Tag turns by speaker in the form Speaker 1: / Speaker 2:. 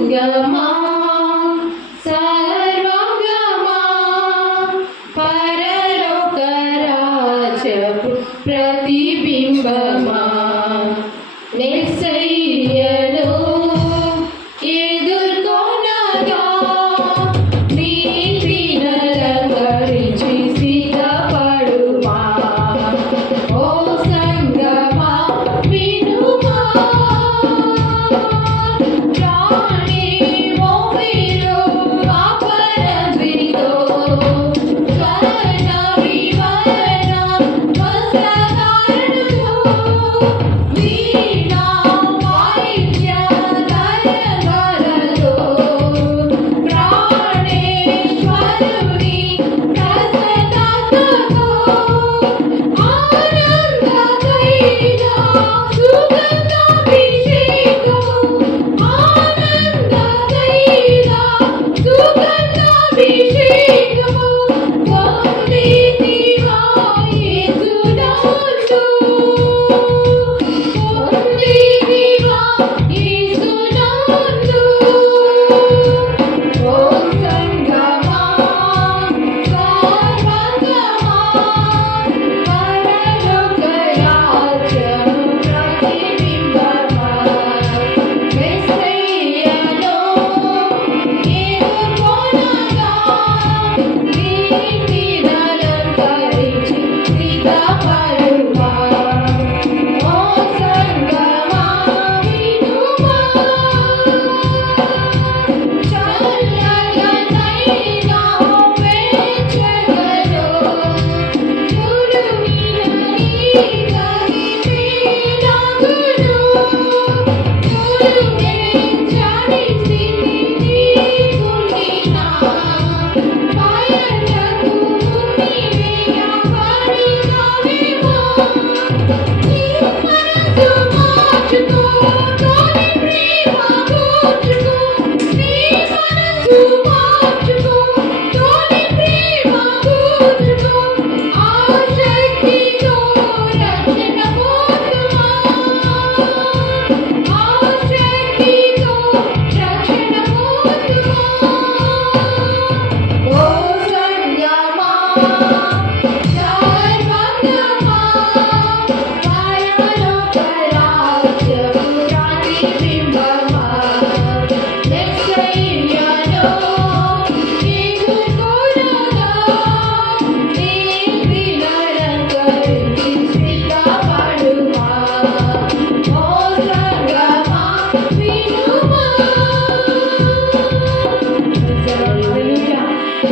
Speaker 1: సంగమా సర్వగమా పరలోక ప్రతిబింబమా? Bye.